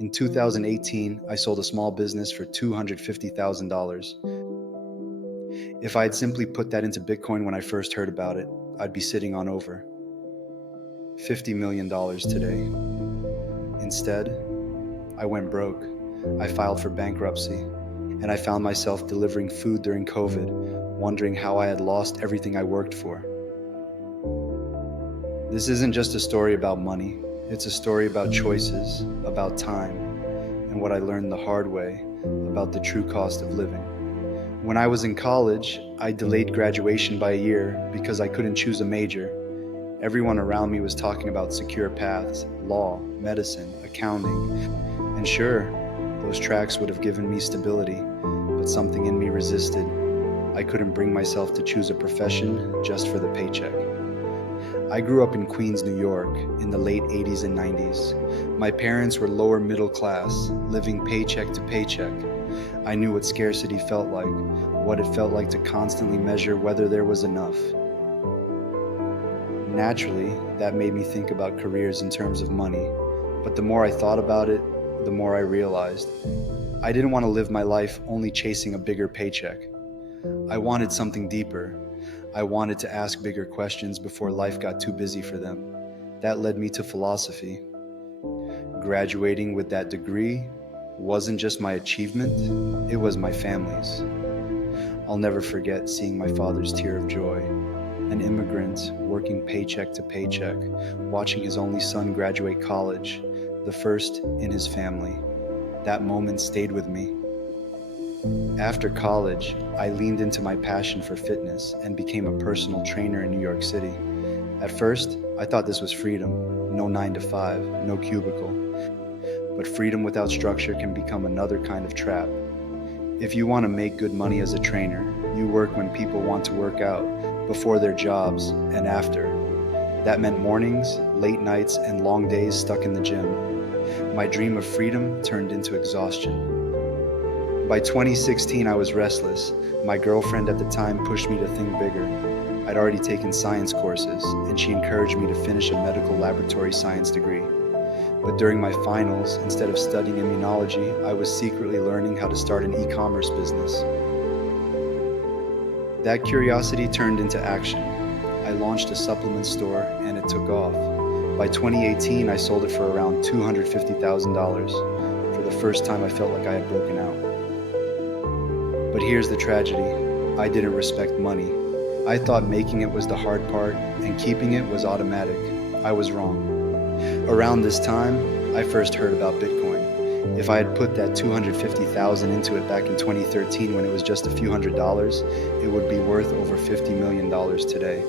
In 2018, I sold a small business for $250,000. If I had simply put that into Bitcoin when I first heard about it, I'd be sitting on over $50 million today. Instead, I went broke. I filed for bankruptcy, and I found myself delivering food during COVID, wondering how I had lost everything I worked for. This isn't just a story about money, it's a story about choices, about time, and what I learned the hard way about the true cost of living. When I was in college, I delayed graduation by a year because I couldn't choose a major. Everyone around me was talking about secure paths, law, medicine, accounting, and sure, those tracks would have given me stability, but something in me resisted. I couldn't bring myself to choose a profession just for the paycheck. I grew up in Queens, New York, in the late 80s and 90s. My parents were lower middle class, living paycheck to paycheck. I knew what scarcity felt like, what it felt like to constantly measure whether there was enough. Naturally, that made me think about careers in terms of money, but the more I thought about it, the more I realized I didn't want to live my life only chasing a bigger paycheck. I wanted something deeper. I wanted to ask bigger questions before life got too busy for them. That led me to philosophy. Graduating with that degree wasn't just my achievement, it was my family's. I'll never forget seeing my father's tear of joy. An immigrant working paycheck to paycheck, watching his only son graduate college, the first in his family. That moment stayed with me. After college, I leaned into my passion for fitness and became a personal trainer in New York City. At first, I thought this was freedom, no 9 to 5, no cubicle. But freedom without structure can become another kind of trap. If you want to make good money as a trainer, you work when people want to work out, before their jobs and after. That meant mornings, late nights, and long days stuck in the gym. My dream of freedom turned into exhaustion. By 2016, I was restless. My girlfriend at the time pushed me to think bigger. I'd already taken science courses, and she encouraged me to finish a medical laboratory science degree. But during my finals, instead of studying immunology, I was secretly learning how to start an e-commerce business. That curiosity turned into action. I launched a supplement store, and it took off. By 2018, I sold it for around $250,000. For the first time, I felt like I had broken out. But here's the tragedy. I didn't respect money. I thought making it was the hard part and keeping it was automatic. I was wrong. Around this time, I first heard about Bitcoin. If I had put that $250,000 into it back in 2013 when it was just a few $100s, it would be worth over $50 million today.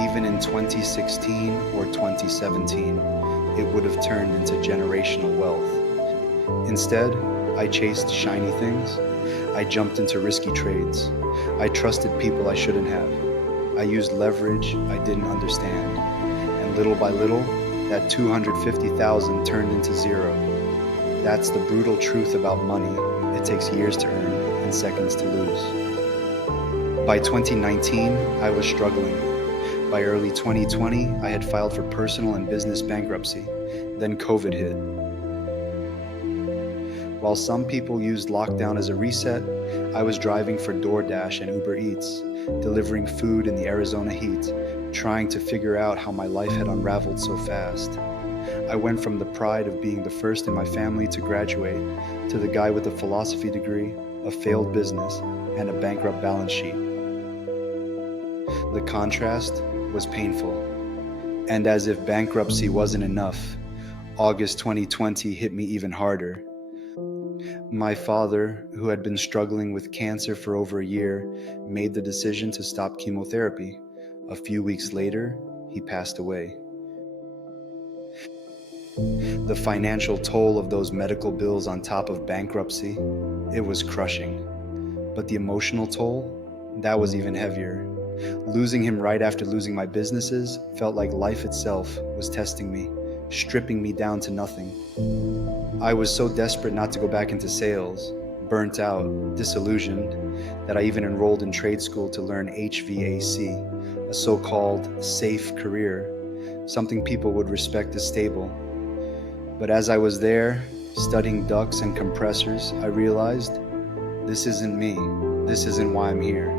Even in 2016 or 2017, it would have turned into generational wealth. Instead, I chased shiny things. I jumped into risky trades. I trusted people I shouldn't have. I used leverage I didn't understand. And little by little, that $250,000 turned into zero. That's the brutal truth about money. It takes years to earn and seconds to lose. By 2019, I was struggling. By early 2020, I had filed for personal and business bankruptcy. Then COVID hit. While some people used lockdown as a reset, I was driving for DoorDash and Uber Eats, delivering food in the Arizona heat, trying to figure out how my life had unraveled so fast. I went from the pride of being the first in my family to graduate to the guy with a philosophy degree, a failed business, and a bankrupt balance sheet. The contrast was painful. And as if bankruptcy wasn't enough, August 2020 hit me even harder. My father, who had been struggling with cancer for over a year, made the decision to stop chemotherapy. A few weeks later, he passed away. The financial toll of those medical bills on top of bankruptcy, it was crushing. But the emotional toll, that was even heavier. Losing him right after losing my businesses felt like life itself was testing me, stripping me down to nothing. I was so desperate not to go back into sales, burnt out, disillusioned, that I even enrolled in trade school to learn HVAC, a so-called safe career, something people would respect as stable. But as I was there, studying ducts and compressors, I realized this isn't me. This isn't why I'm here.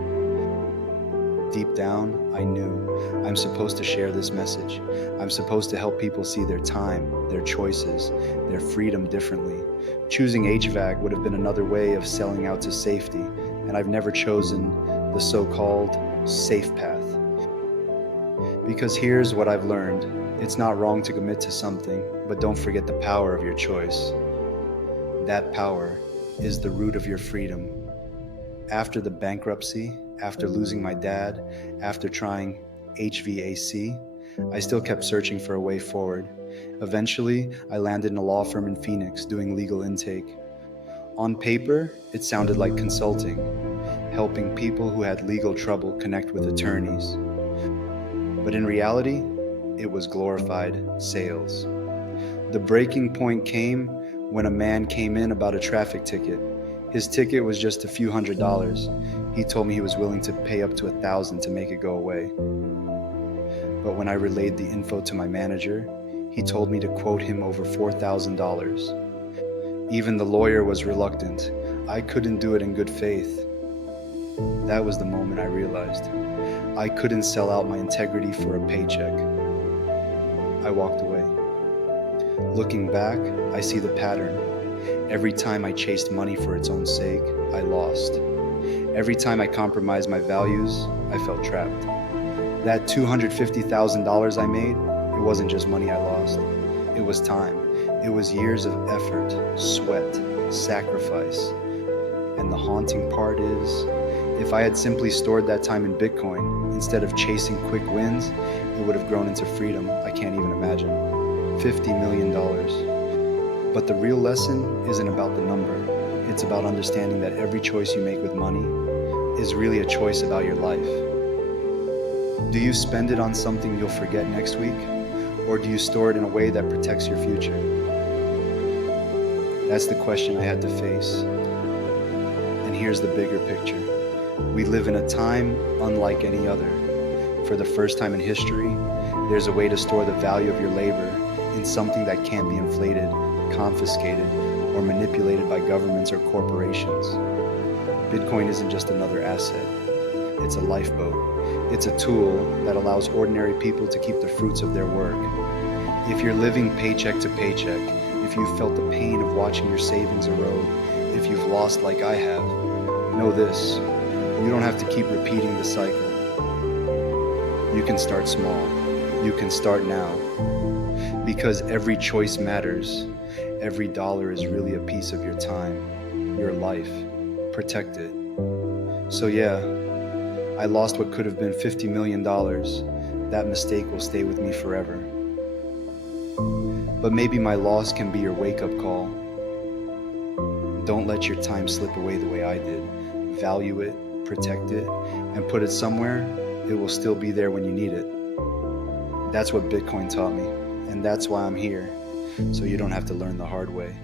Deep down, I knew I'm supposed to share this message. I'm supposed to help people see their time, their choices, their freedom differently. Choosing HVAC would have been another way of selling out to safety, and I've never chosen the so-called safe path. Because here's what I've learned. It's not wrong to commit to something, but don't forget the power of your choice. That power is the root of your freedom. After the bankruptcy, after losing my dad, after trying HVAC, I still kept searching for a way forward. Eventually, I landed in a law firm in Phoenix doing legal intake. On paper, it sounded like consulting, helping people who had legal trouble connect with attorneys. But in reality, it was glorified sales. The breaking point came when a man came in about a traffic ticket. His ticket was just a few $100s. He told me he was willing to pay up to $1,000 to make it go away. But when I relayed the info to my manager, he told me to quote him over $4,000. Even the lawyer was reluctant. I couldn't do it in good faith. That was the moment I realized I couldn't sell out my integrity for a paycheck. I walked away. Looking back, I see the pattern. Every time I chased money for its own sake, I lost. Every time I compromised my values, I felt trapped. That $250,000 I made, it wasn't just money I lost. It was time. It was years of effort, sweat, sacrifice. And the haunting part is, if I had simply stored that time in Bitcoin, instead of chasing quick wins, it would have grown into freedom I can't even imagine. $50 million. But the real lesson isn't about the number. It's about understanding that every choice you make with money is really a choice about your life. Do you spend it on something you'll forget next week? Or do you store it in a way that protects your future? That's the question I had to face. And here's the bigger picture. We live in a time unlike any other. For the first time in history, there's a way to store the value of your labor in something that can't be inflated, confiscated, or manipulated by governments or corporations. Bitcoin isn't just another asset. It's a lifeboat. It's a tool that allows ordinary people to keep the fruits of their work. If you're living paycheck to paycheck, if you've felt the pain of watching your savings erode, if you've lost like I have, know this: you don't have to keep repeating the cycle. You can start small. You can start now. Because every choice matters. Every dollar is really a piece of your time, your life. Protect it. So yeah, I lost what could have been $50 million. That mistake will stay with me forever. But maybe my loss can be your wake-up call. Don't let your time slip away the way I did. Value it, protect it, and put it somewhere it will still be there when you need it. That's what Bitcoin taught me, and that's why I'm here, so you don't have to learn the hard way.